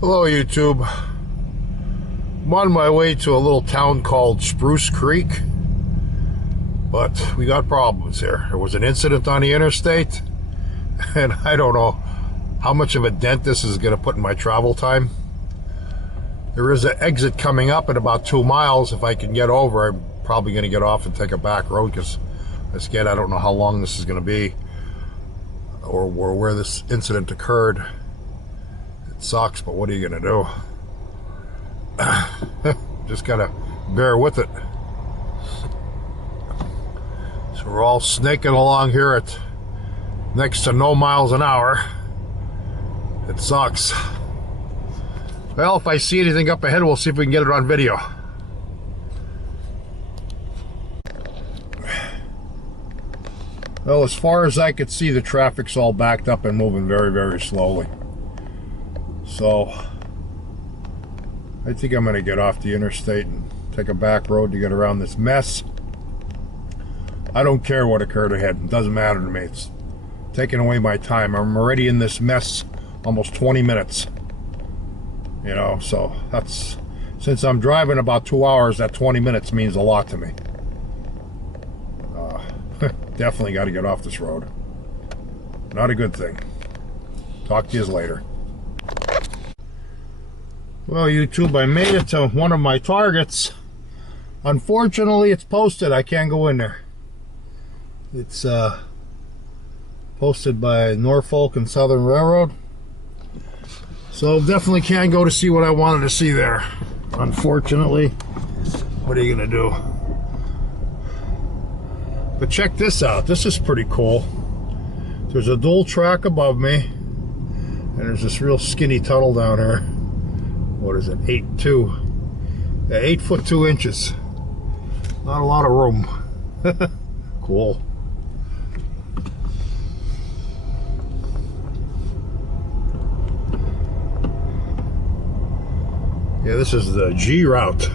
Hello YouTube. I'm on my way to a little town called Spruce Creek, but we got problems here. There was an incident on the interstate, and I don't know how much of a dent this is going to put in my travel time. There is an exit coming up at about 2 miles. If I can get over, I'm probably going to get off and take a back road, because again, I don't know how long this is going to be or where this incident occurred. It sucks, but what are you going to do? Just got to bear with it. So we're all snaking along here at next to no miles an hour. It sucks. Well, if I see anything up ahead, we'll see if we can get it on video. Well, as far as I could see, the traffic's all backed up and moving very, very slowly. So I think I'm going to get off the interstate and take a back road to get around this mess. I don't care what occurred ahead. It doesn't matter to me. It's taking away my time. I'm already in this mess almost 20 minutes. You know, so that's, since I'm driving about 2 hours, that 20 minutes means a lot to me. Definitely got to get off this road. Not a good thing. Talk to you later. Well, YouTube, I made it to one of my targets. Unfortunately, it's posted. I can't go in there. It's posted by Norfolk and Southern Railroad. So definitely can't go to see what I wanted to see there. Unfortunately, what are you going to do? But check this out. This is pretty cool. There's a dual track above me, and there's this real skinny tunnel down here. What is it? 8'2". Yeah, 8 foot 2 inches. Not a lot of room. Cool. Yeah, this is the G route.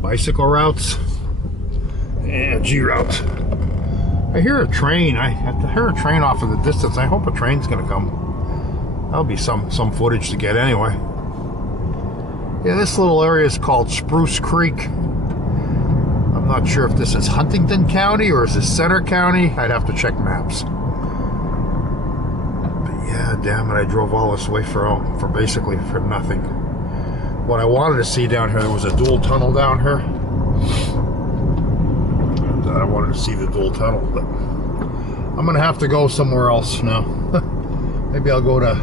Bicycle routes. And G route. I hear a train. I hear a train off in the distance. I hope a train's gonna come. That'll be some footage to get anyway. Yeah, this little area is called Spruce Creek. I'm not sure if this is Huntington County or is this Center County. I'd have to check maps. But yeah, damn it, I drove all this way for basically for nothing. What I wanted to see down here, there was a dual tunnel down here. And I wanted to see the dual tunnel, but I'm gonna have to go somewhere else now. Maybe I'll go to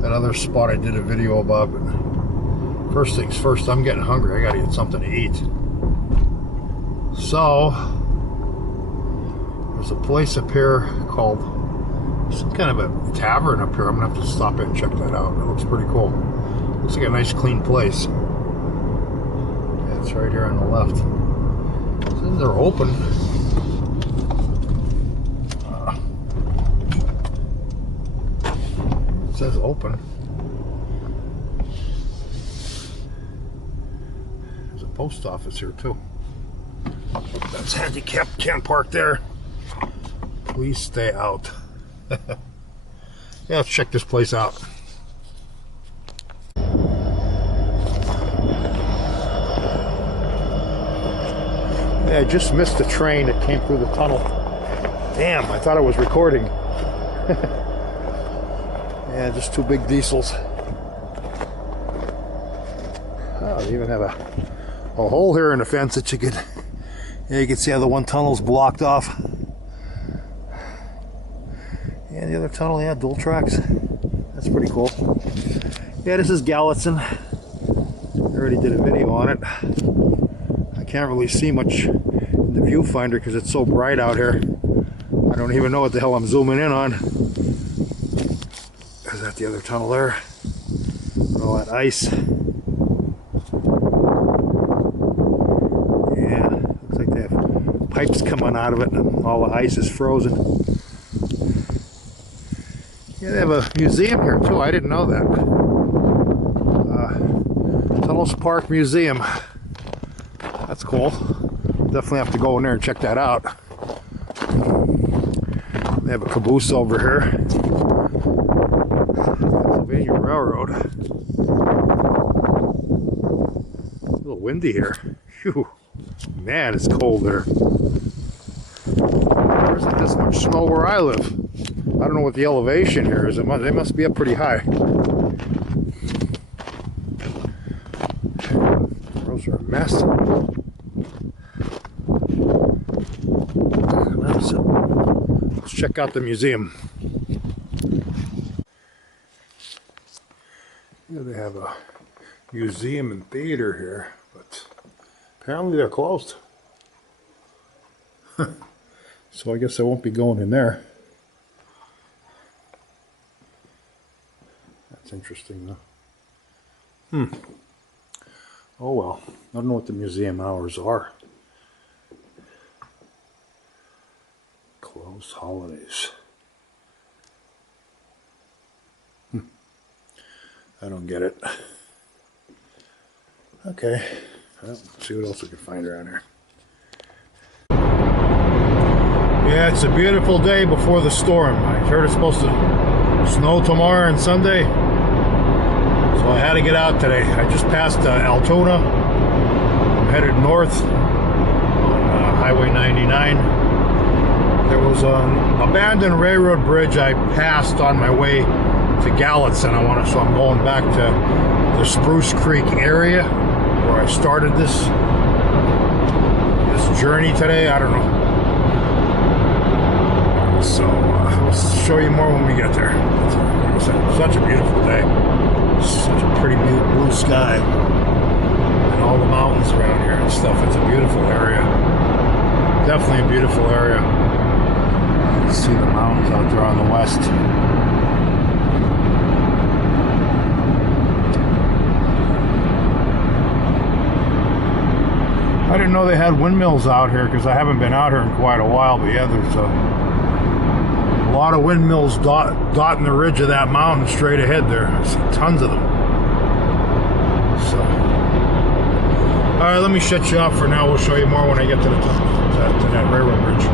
that other spot I did a video about, but first things first, I'm getting hungry. I gotta get something to eat. So, there's a place up here called, some kind of a tavern up here. I'm gonna have to stop in and check that out. It looks pretty cool. Looks like a nice clean place. Yeah, it's right here on the left. It says they're open. It says open. There's a post office here too. That's handicapped, can't park there. Please stay out. Yeah, let's check this place out. Yeah, I just missed the train that came through the tunnel. Damn, I thought I was recording. Yeah, just two big diesels. Oh, they even have a hole here in the fence that you could, yeah, you can see how the one tunnel's blocked off. Yeah, the other tunnel, yeah, dual tracks. That's pretty cool. Yeah, this is Gallitzin. I already did a video on it. I can't really see much in the viewfinder because it's so bright out here. I don't even know what the hell I'm zooming in on. Is that the other tunnel there? All that ice. Yeah, looks like they have pipes coming out of it and all the ice is frozen. Yeah, they have a museum here too. I didn't know that. Tunnels Park Museum. That's cool. Definitely have to go in there and check that out. They have a caboose over here. Pennsylvania Railroad. A little windy here. Phew. Man, it's cold there. There isn't this much snow where I live. I don't know what the elevation here is. They must be up pretty high. Those are a mess. Let's check out the museum. Here they have a museum and theater here, but apparently they're closed. So I guess I won't be going in there. That's interesting though. Oh well, I don't know what the museum hours are. Closed holidays. I don't get it. Okay, well, let's see what else we can find around here. Yeah, it's a beautiful day before the storm. I heard it's supposed to snow tomorrow and Sunday, so I had to get out today. I just passed Altoona. I'm headed north on Highway 99. There was an abandoned railroad bridge I passed on my way to Gallitzin. So I'm going back to the Spruce Creek area where I started this journey today. I don't know. So we'll show you more when we get there. Like I said, such a beautiful day. Such a pretty blue sky. And all the mountains around here and stuff. It's a beautiful area. Definitely a beautiful area. You can see the mountains out there on the west. I didn't know they had windmills out here because I haven't been out here in quite a while, but yeah, there's a lot of windmills dotting the ridge of that mountain straight ahead there. There's tons of them. So, all right, let me shut you off for now. We'll show you more when I get to the top, to that railroad bridge.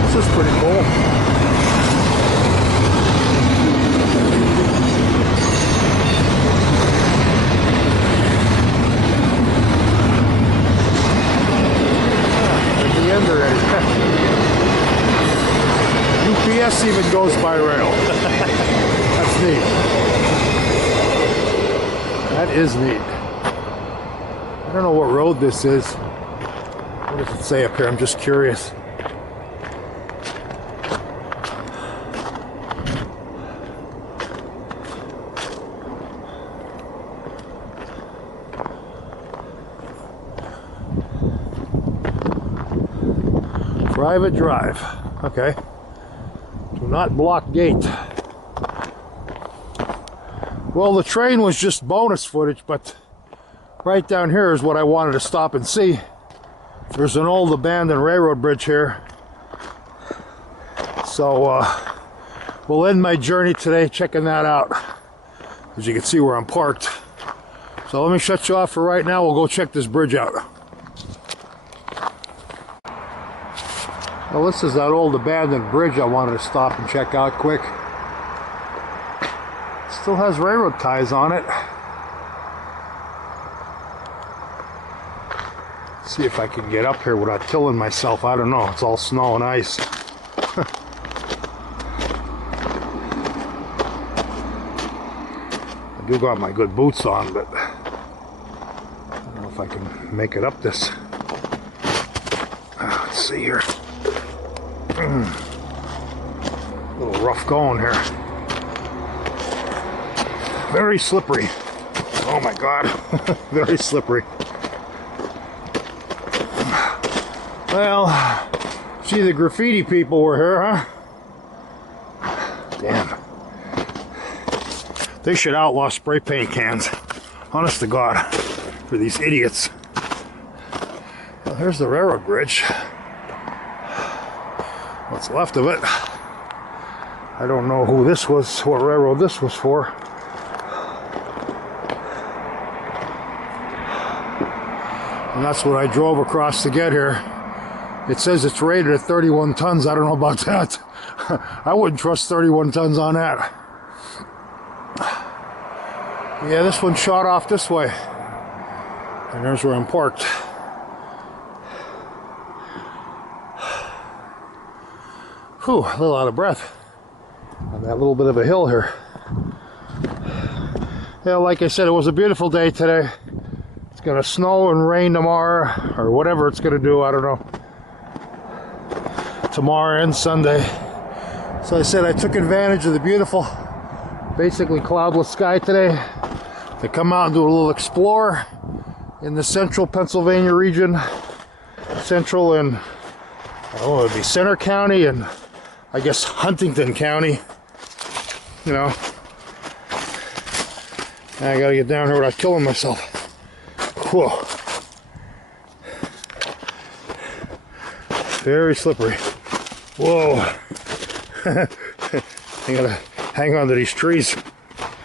This is pretty cool. At the end already. UPS even goes by rail. That's neat. That is neat. I don't know what road this is. What does it say up here? I'm just curious. Private drive. Okay. Do not block gate. Well, the train was just bonus footage, but right down here is what I wanted to stop and see. There's an old abandoned railroad bridge here. So we'll end my journey today checking that out. As you can see where I'm parked. So let me shut you off for right now. We'll go check this bridge out. Well, this is that old abandoned bridge I wanted to stop and check out quick. It still has railroad ties on it. Let's see if I can get up here without killing myself. I don't know. It's all snow and ice. I do got my good boots on, but I don't know if I can make it up this. Let's see here. A little rough going here. Very slippery. Oh my God. Very slippery. Well, gee, the graffiti people were here, huh? Damn. They should outlaw spray paint cans. Honest to God, for these idiots. Well, here's the railroad bridge. What's left of it. I don't know who this was, what railroad this was for. And that's what I drove across to get here. It says it's rated at 31 tons. I don't know about that. I wouldn't trust 31 tons on that. Yeah, this one shot off this way. And there's where I'm parked. Whew, a little out of breath on that little bit of a hill here. Yeah, like I said, it was a beautiful day today. It's gonna snow and rain tomorrow, or whatever it's gonna do, I don't know. Tomorrow and Sunday. So I said I took advantage of the beautiful, basically cloudless sky today to come out and do a little explore in the central Pennsylvania region. Central and, I don't know, it'd be Center County and I guess Huntington County. You know. I gotta get down here without killing myself. Whoa. Very slippery. Whoa. I gotta hang on to these trees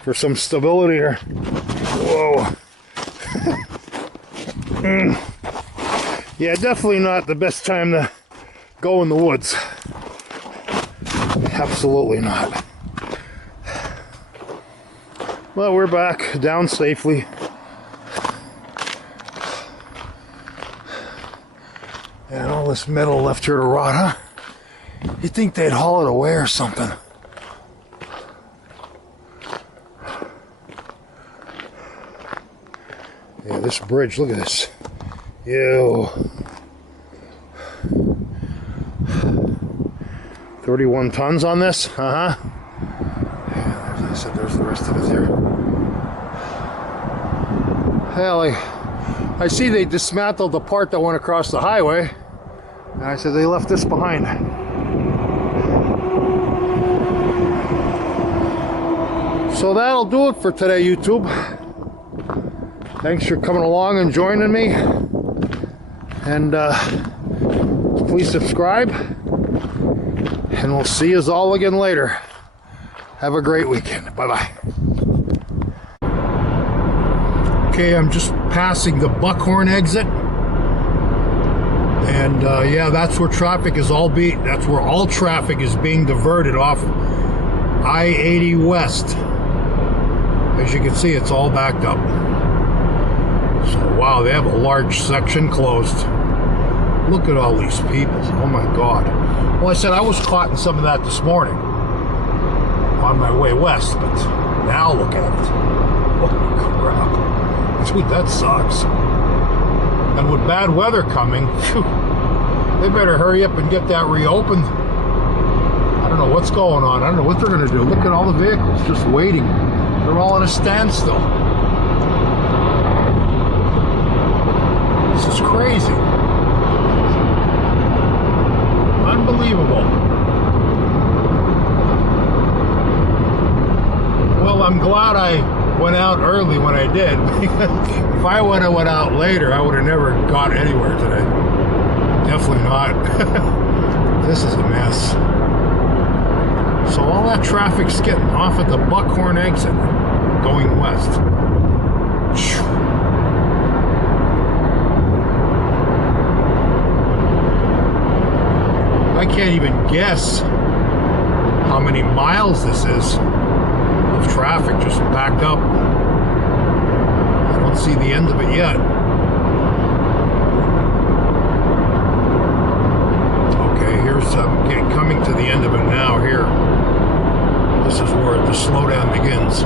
for some stability here. Whoa. Yeah, definitely not the best time to go in the woods. Absolutely not. Well, we're back down safely. And all this metal left here to rot, huh? You'd think they'd haul it away or something. Yeah, this bridge, look at this. Ew. 31 tons on this? Uh-huh. Yeah, as I said, there's the rest of it there. Hell, I see they dismantled the part that went across the highway. And I said they left this behind. So that'll do it for today, YouTube. Thanks for coming along and joining me. And please subscribe. And we'll see you all again later. Have a great weekend. Bye-bye. Okay, I'm just passing the Buckhorn exit. And yeah, that's where traffic is that's where all traffic is being diverted off I-80 West. As you can see, it's all backed up. So, wow, they have a large section closed. Look at all these people. Oh my God. Well, I said I was caught in some of that this morning on my way west, but now look at it. Oh crap. Dude, that sucks. And with bad weather coming, phew, they better hurry up and get that reopened. I don't know what's going on. I don't know what they're going to do. Look at all the vehicles just waiting. They're all at a standstill. This is crazy. Unbelievable. Well, I'm glad I went out early when I did. If I would have went out later, I would have never got anywhere today. Definitely not. This is a mess. So all that traffic's getting off at the Buckhorn exit, going west. I can't even guess how many miles this is of traffic just backed up. I don't see the end of it yet. Okay, here's coming to the end of it now here. This is where the slowdown begins.